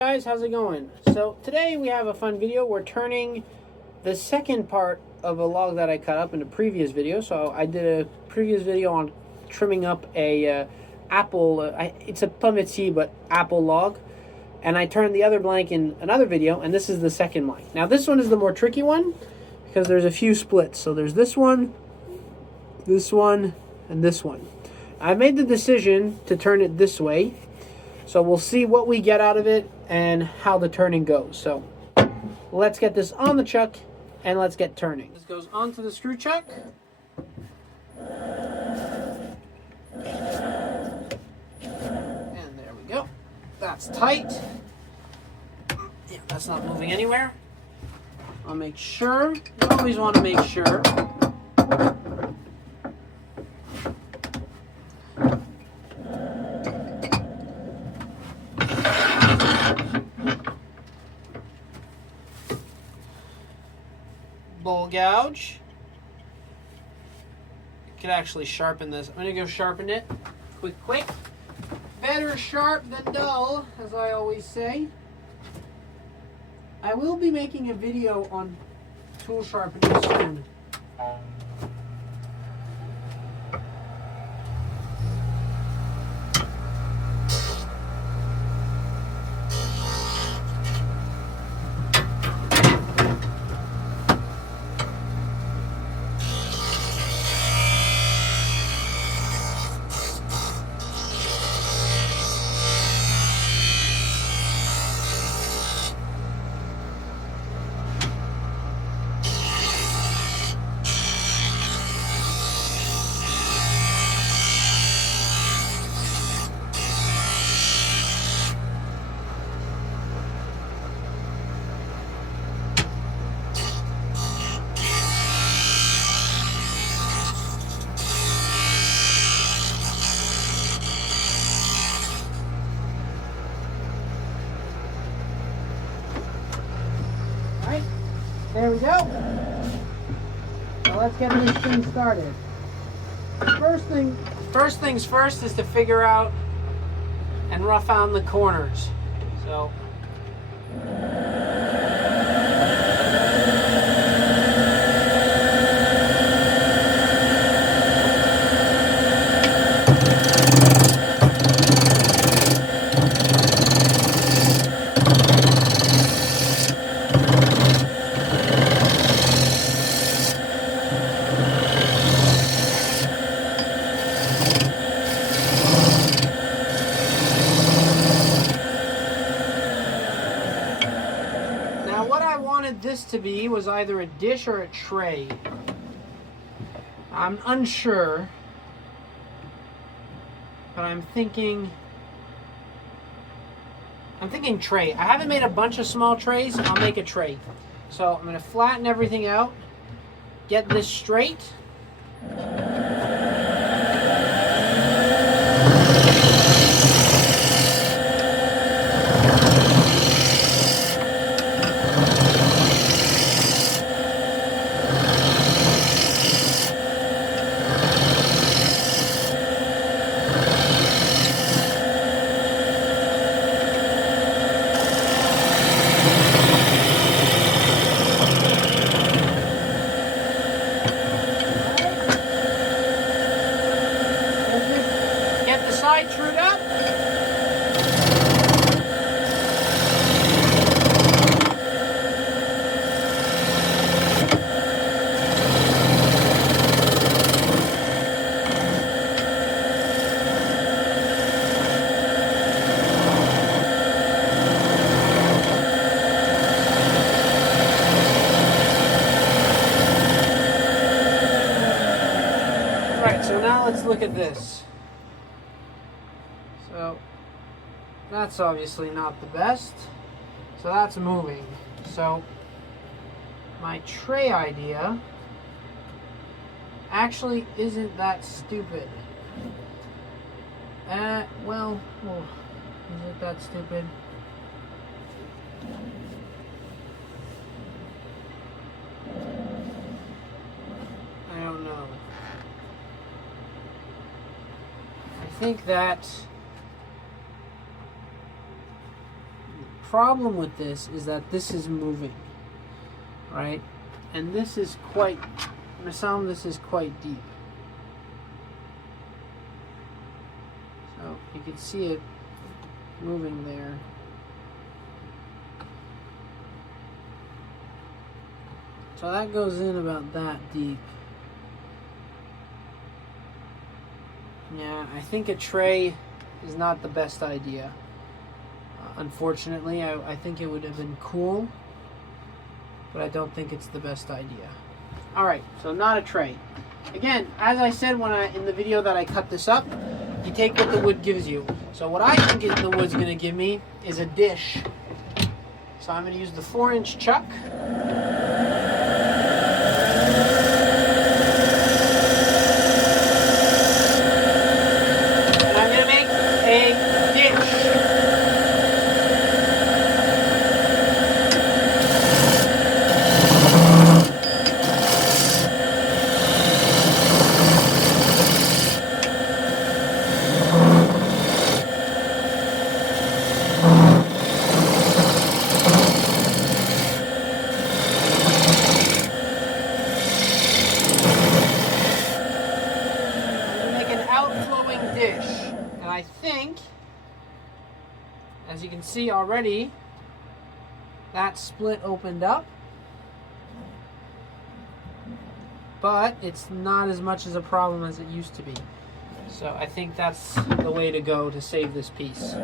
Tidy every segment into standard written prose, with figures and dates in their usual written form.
Guys, how's it going? So today we have a fun video. We're turning the second part of a log that I cut up in a previous video. So I did a previous video on trimming up a apple, it's a pommetier but apple log, and I turned the other blank in another video, and this is the second blank. Now this one is the more tricky one because there's a few splits. So there's this one, and this one. I made the decision to turn it this way. So we'll see what we get out of it and how the turning goes. So let's get this on the chuck and let's get turning. This goes onto the screw chuck. And there we go. That's tight. Yeah, that's not moving anywhere. I'll make sure. You always want to make sure. Bowl gouge. You could actually sharpen this. I'm going to go sharpen it. Quick. Better sharp than dull, as I always say. I will be making a video on tool sharpening soon. There we go. Now let's get this thing started. First things first is to figure out and rough out the corners. So this to be was either a dish or a tray. I'm unsure, but I'm thinking tray. I haven't made a bunch of small trays. I'll make a tray. So I'm going to flatten everything out, get this straight. Side trued up. Right, so now let's look at this. So that's obviously not the best. So that's moving. So my tray idea actually isn't that stupid. Well, is it that stupid? I don't know. I think that problem with this is that this is moving, right? And this is quite, this is quite deep. So you can see it moving there. So that goes in about that deep. Yeah, I think a tray is not the best idea. Unfortunately, I think it would have been cool, but I don't think it's the best idea. Alright, so not a tray. Again, as I said in the video that I cut this up, you take what the wood gives you. So what I think the wood's going to give me is a dish. So I'm going to use the 4-inch chuck. Dish. And I think, as you can see already, that split opened up, but it's not as much as a problem as it used to be. So I think that's the way to go to save this piece.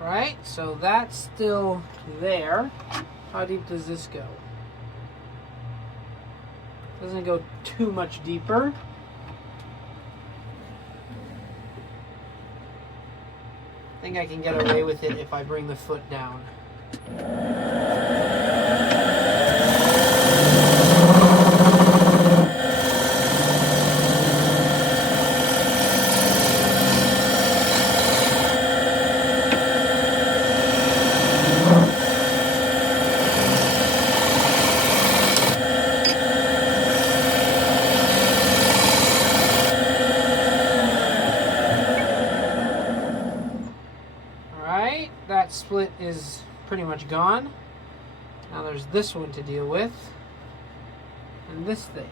Right, so that's still there. How deep does this go? Doesn't go too much deeper. I think I can get away with it if I bring the foot down. That split is pretty much gone. Now there's this one to deal with, and this thing,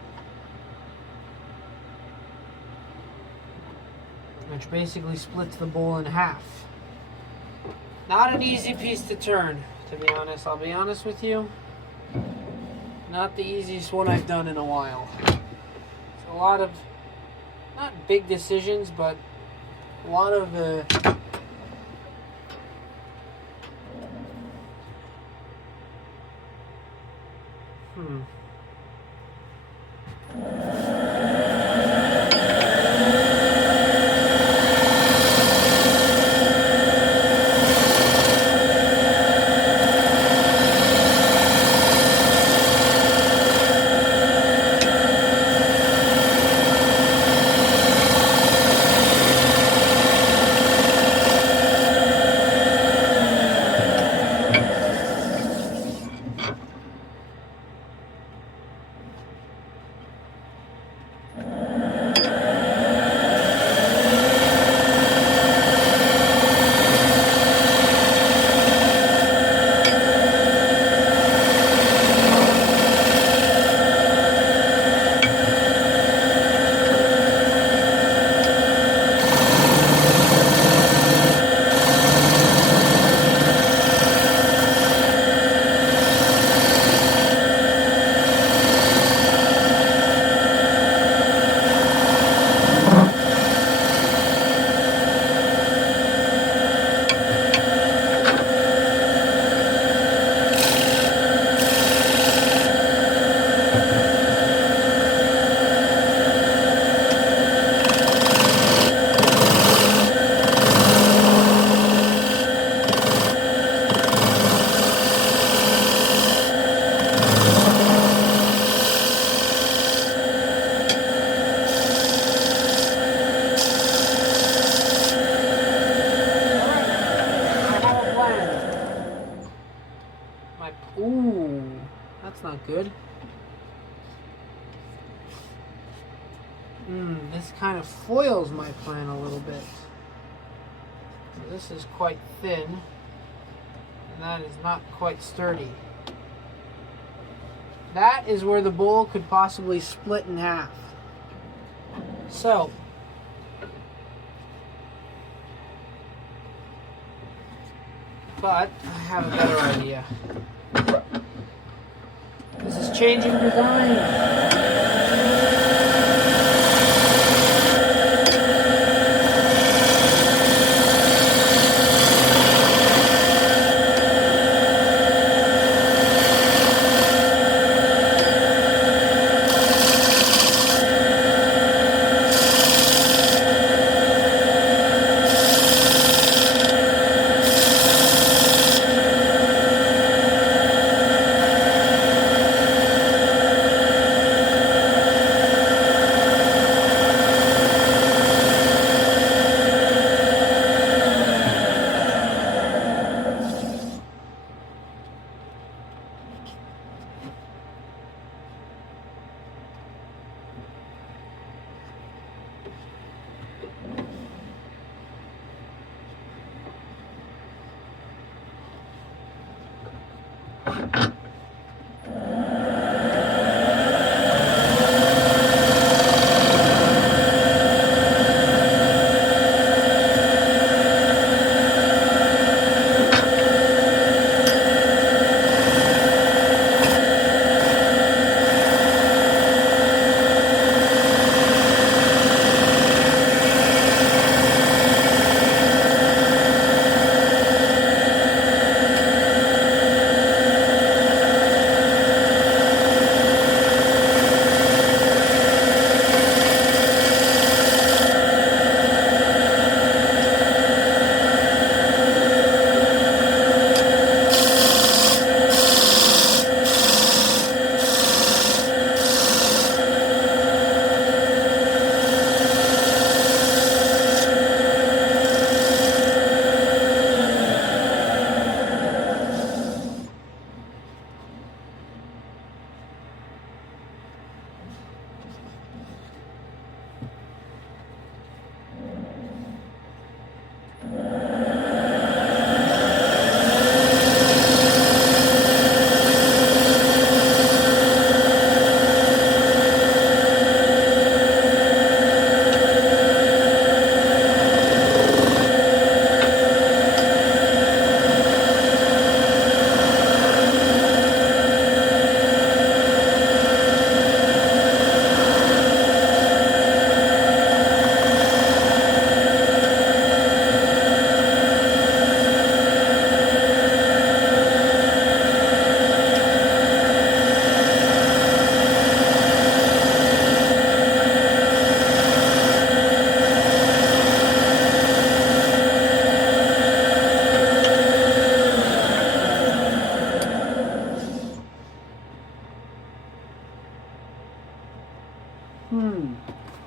which basically splits the bowl in half. Not an easy piece to turn, to be honest. I'll be honest with you. Not the easiest one I've done in a while. It's a lot of, not big decisions, but a lot of This kind of foils my plan a little bit. So this is quite thin, and that is not quite sturdy. That is where the bowl could possibly split in half. So, but I have a better idea. This is changing design.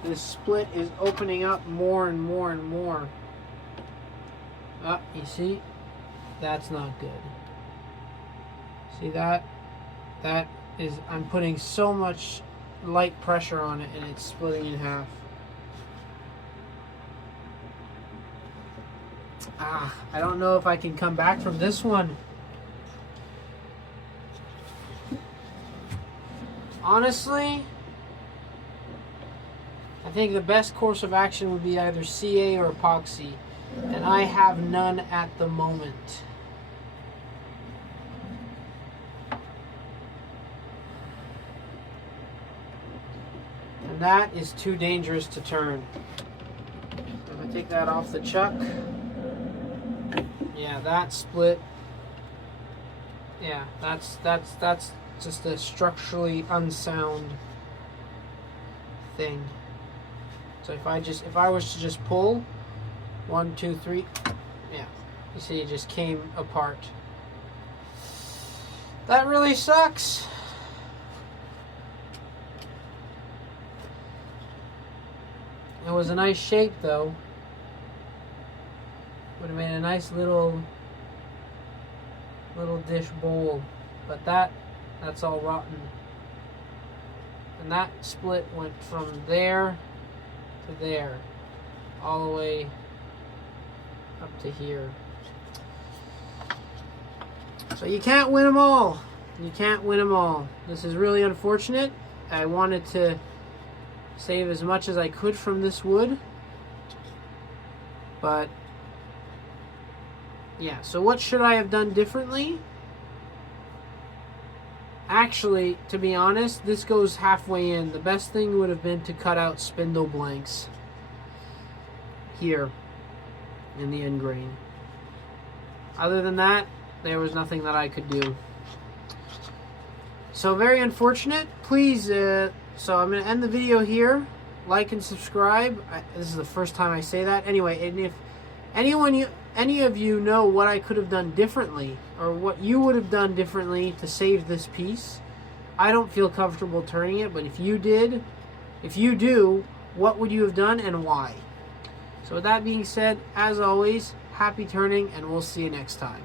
This split is opening up more and more and more. You see? That's not good. See that? That is, I'm putting so much light pressure on it and it's splitting in half. I don't know if I can come back from this one. Honestly, I think the best course of action would be either CA or epoxy, and I have none at the moment. And that is too dangerous to turn. If I take that off the chuck, yeah, that split. Yeah, that's just a structurally unsound thing. So if I was to just pull 1, 2, 3, yeah, you see it just came apart. That really sucks. It was a nice shape though. Would have made a nice little dish bowl, but that's all rotten. And that split went from there to there, all the way up to here. So you can't win them all. You can't win them all. This is really unfortunate. I wanted to save as much as I could from this wood. But yeah, so what should I have done differently? Actually, to be honest, this goes halfway in. The best thing would have been to cut out spindle blanks here in the end grain. Other than that, there was nothing that I could do. So very unfortunate. Please, so I'm going to end the video here. Like and subscribe. This is the first time I say that. Anyway, and if any of you know what I could have done differently, or what you would have done differently to save this piece, I don't feel comfortable turning it, but if you did, if you do, what would you have done and why? So with that being said, as always, happy turning, and we'll see you next time.